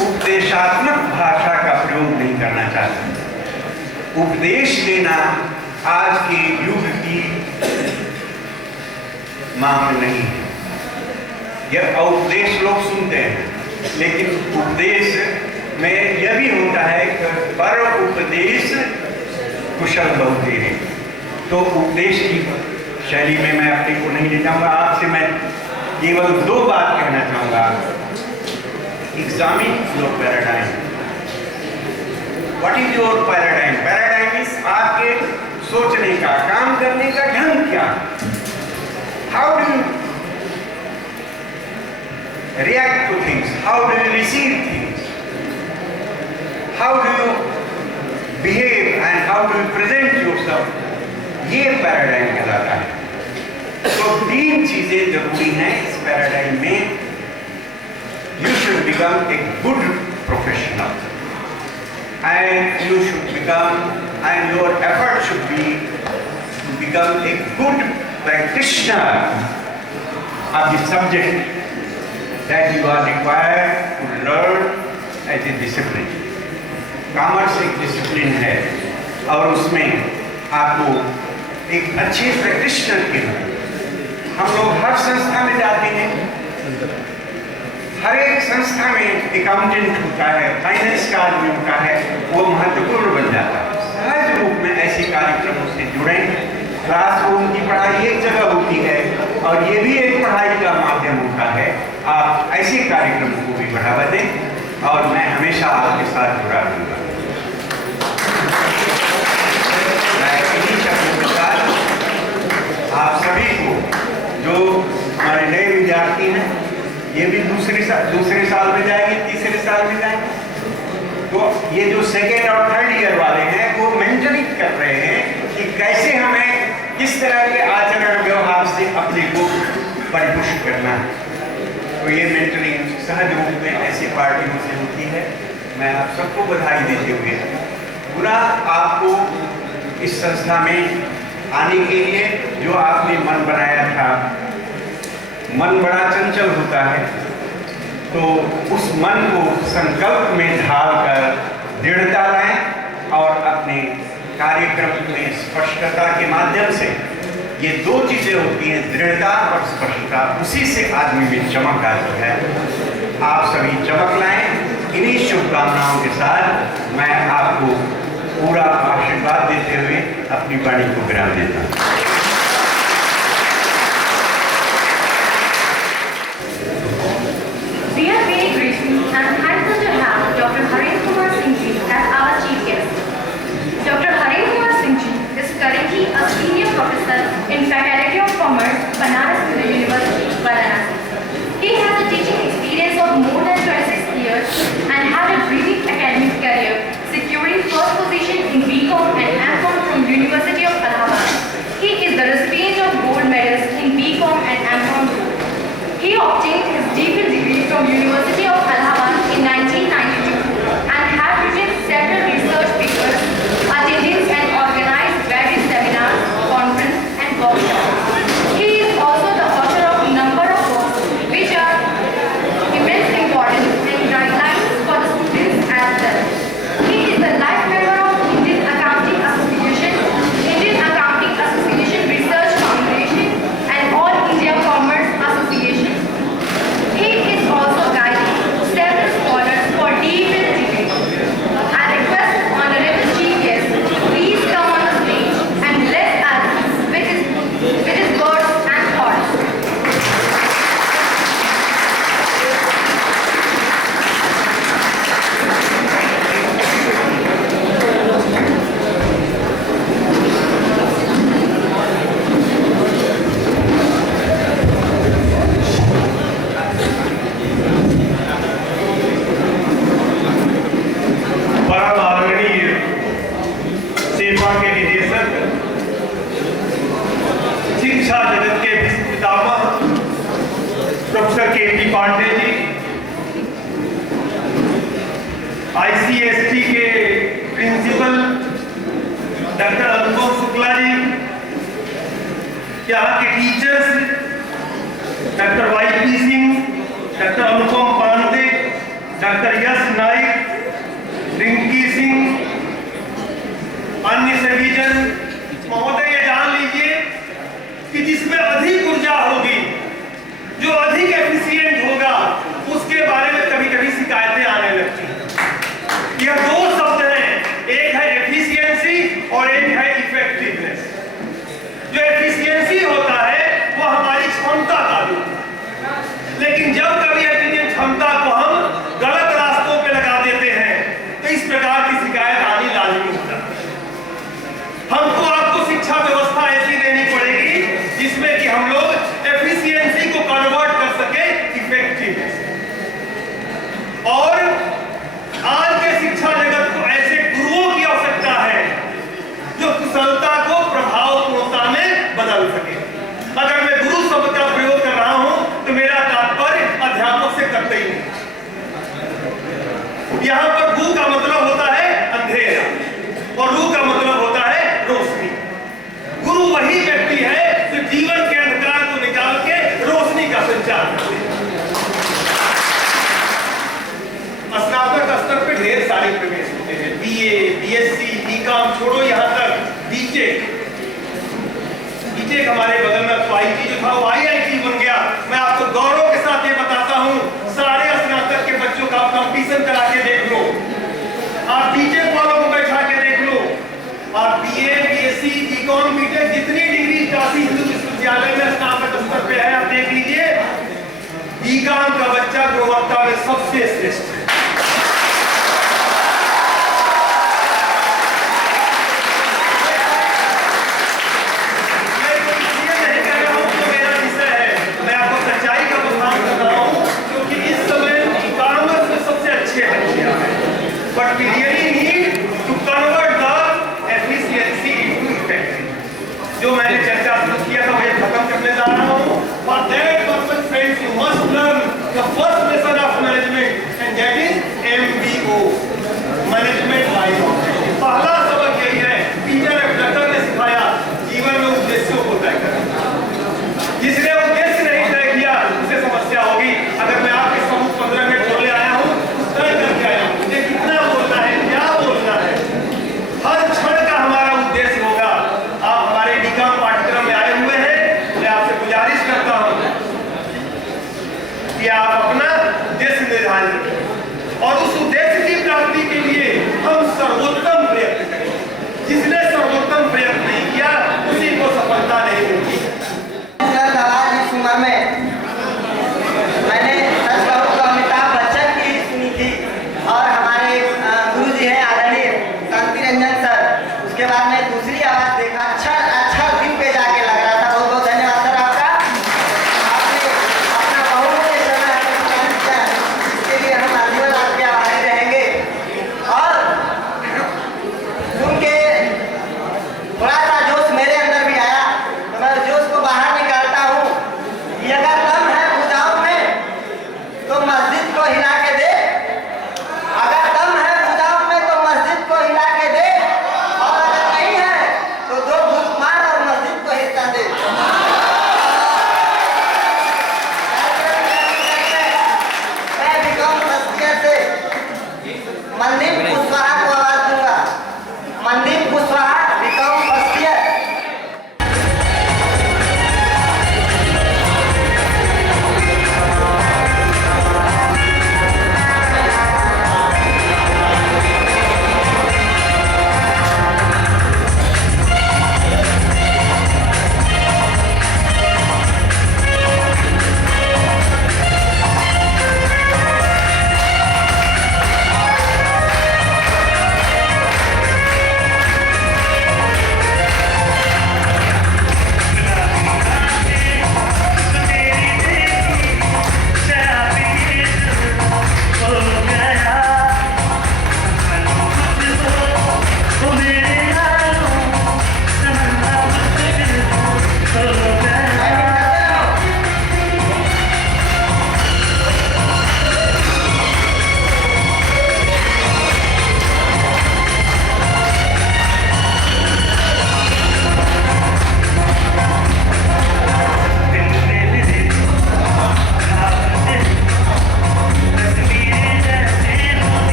उपदेशात्मक भाषा का प्रयोग नहीं करना चाहते। उपदेश देना आज के युग की मांग नहीं है। यह उपदेश लोग सुनते हैं, लेकिन उपदेश में यह भी होता है कि पर उपदेश कुशल बहुतेरे। तो उपदेश की शैली में मैं अपने को नहीं ले जाऊंगा। आपसे मैं केवल दो बात कहना चाहूंगा। Examine your paradigm. What is your paradigm? Paradigm is आपके सोचने का, काम करने का ढंग क्या? How do you react to things? How do you receive things? How do you behave and how do you present yourself? ये पैराडाइम कहलाता है। तो तीन चीजें जरूरी हैं इस पैराडाइम में। You should become a good professional and you should become, and your effort should be to become a good practitioner of the subject that you are required to learn as a discipline. Commerce एक discipline है और उसमें आपको एक अच्छे practitioner के लिए हम लोग हर संस्था में जाते हैं। हर एक संस्था में अकाउंटेंट होता है, फाइनेंस का आदमी होता है, वो महत्वपूर्ण बन जाता है। सहज रूप में ऐसे कार्यक्रमों से जुड़ें। क्लासरूम की पढ़ाई एक जगह होती है और ये भी एक पढ़ाई का माध्यम होता है। आप ऐसे कार्यक्रमों को भी बढ़ावा दें और मैं हमेशा आपके साथ जुड़ा रहूंगा। मैं इन्हीं शब्दों के साथ आप सभी को, जो हमारे नए विद्यार्थी हैं, ये भी दूसरे साल में जाएंगे, तीसरे साल में जाएंगे, तो ये जो सेकेंड और थर्ड ईयर वाले हैं वो मेंटरिंग कर रहे हैं कि कैसे हमें किस तरह के आचरण व्यवहार से अपने को परिपुष्ट करना है। तो ये मेंटरिंग सहज रूप में ऐसी पार्टियों से होती है। मैं आप सबको बधाई देते हुए पूरा आपको इस संस्था में आने के लिए जो आपने मन बनाया था, मन बड़ा चंचल होता है, तो उस मन को संकल्प में ढालकर दृढ़ता लाएं और अपने कार्यक्रम में स्पष्टता के माध्यम से, ये दो चीजें होती हैं, दृढ़ता और स्पष्टता, उसी से आदमी में चमक आती है। आप सभी चमक लाएं। इन्हीं शुभकामनाओं के साथ मैं आपको पूरा आशीर्वाद देते हुए अपनी वाणी को विराम देता हूँ। We are very grateful and thankful to have Dr. Haren Kumar Singh Ji as our chief guest. Dr. Haren Kumar Singh Ji is currently a senior professor in Faculty of Commerce, Banaras Hill University, Varanasi. He has a teaching experience of more than 26 years and had a brilliant academic career, securing first position in BCom and MCom from University of Allahabad. He is the recipient of gold medals in BCom and MCom. He obtained his DPhil degree from University of Allahabad in 1992 and has written several research papers, attended and organized various seminars, conferences and workshops. He is also the author of a number of books which are immensely important and guidelines for the students as well. He is the life member of Indian Accounting Association, Indian Accounting Association Research Foundation and All India Commerce Association. He is also guiding several scholars for DPhil degree. I request Honorable Chief Guest to please come on the stage and bless us with his words and thoughts. परम आदरणीय सेवा के निदेशक, शिक्षा जगत के Bhishma Pitamah professor K.T.. Pandey ji, ICST के principal doctor अनुपम शुक्ला जी, यहाँ के टीचर्स डॉक्टर वाई.पी. सिंह, सभी जन महोदय ये जान लीजिए कि जिसमें अधिक ऊर्जा होगी, जो अधिक एफिशिएंट होगा, उसके बारे में कभी कभी शिकायतें आने लगती हैं। यह दो शब्द हैं, एक है एफिशिएंसी और एक है इफेक्टिवनेस। जो एफिशिएंसी होता है वो हमारी क्षमता का रूप है, लेकिन जब कभी अपनी क्षमता को हम गलत रास्तों पे लगा देते हैं तो इस प्रकार की शिकायत आनी लाजमी होता है। हमको आपको शिक्षा व्यवस्था ऐसी देनी पड़ेगी जिसमें कि हम लोग एफिशिएंसी को कन्वर्ट कर सके इफेक्टिवनेस। और आज के शिक्षा जगत को ऐसे गुरुओं की आवश्यकता है जो कुशलता को प्रभावपूर्णता में बदल सके। अगर मैं गुरु शब्द का प्रयोग कर रहा हूं तो मेरा तात्पर्य अध्यापक से करते ही नहीं। यहां पर गु का मतलब होता है अंधेरा और रू का मतलब होता है रोशनी। गुरु वही व्यक्ति है जो जीवन के अंधकार को निकाल के रोशनी का संचार करते हैं। स्नातक स्तर पे ढेर सारे प्रवेश होते हैं, बीए, बीएससी, बीकॉम, छोड़ो यहां तक बीटेक। बीटेक हमारे बगल में आईटी जो था वो आईआईटी बन गया। मैं आपको गौरव के साथ ये बताता हूं, सारे स्नातक के बच्चों का कंपटीशन करा के देख लो, आप बीटेक वालों को बैठा के देख लो, आप बीए, बीएससी, बीकॉम, बीटेक जितनी डिग्री काशी हिंदू विश्वविद्यालय में स्नातक स्तर पे है आप देख लीजिए, बीकॉम का बच्चा गुणवत्ता में सबसे श्रेष्ठ है। But we really need to convert the efficiency into effectiveness. जो मैंने चर्चा शुरू किया था वही खत्म करने जा रहा हूँ। For that purpose, friends, you must learn the first lesson of management, and that is MBO, Management by Objective. पहला सबक यही है, पीटर एप्लटन ने सिखाया, जीवन में उद्देश्यों को तय करना। जिसने उद्देश्य नहीं तय किया उसे समस्या होगी। अगर मैं आपके समूह 15 मिनट बोलने आया हूँ, तय करके आया हूँ, मुझे कितना बोलना है, क्या बोलना है, हर क्षण का हमारा उद्देश्य होगा। आप हमारे बीकॉम पाठ्यक्रम में आए हुए हैं, मैं आपसे गुजारिश करता हूँ कि आप अपना उद्देश्य निर्धारित करें और उस उद्देश्य की प्राप्ति के लिए हम सर्वोत्तम प्रयत्न करें। जिसने सर्वोत्तम प्रयत्न नहीं किया उसी को सफलता नहीं मिलती। इस उम्र में मैंने सच कहूं तो अमिताभ बच्चन की सुनी थी और हमारे गुरु जी हैं आदरणीय कांति रंजन सर, उसके बाद में दूसरी आवाज देखा, अच्छा दिन पे जाके लग रहा था। बहुत बहुत धन्यवाद सर आपका, आपने अपना बहुमूल्य समय हमें प्रदान किया, इसके लिए हम आजीवन आपके आभारी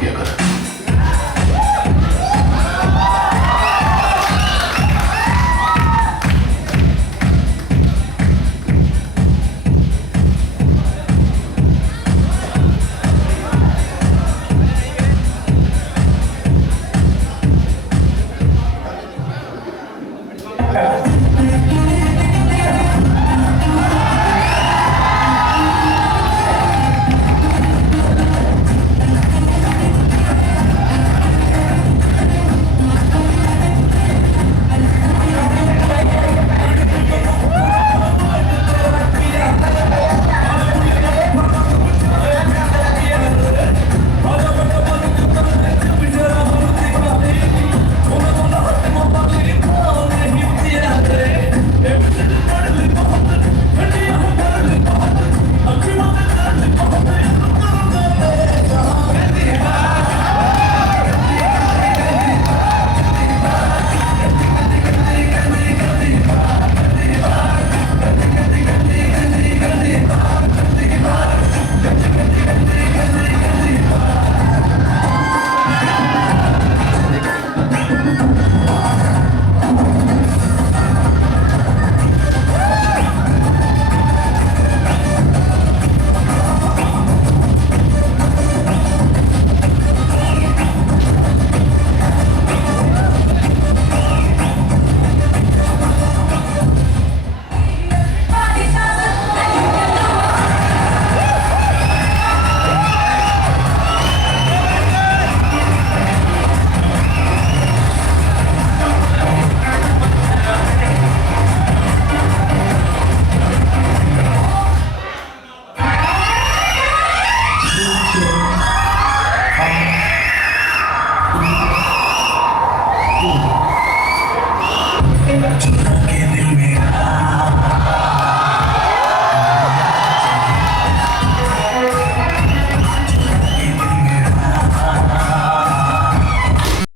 किया कर। Thank you.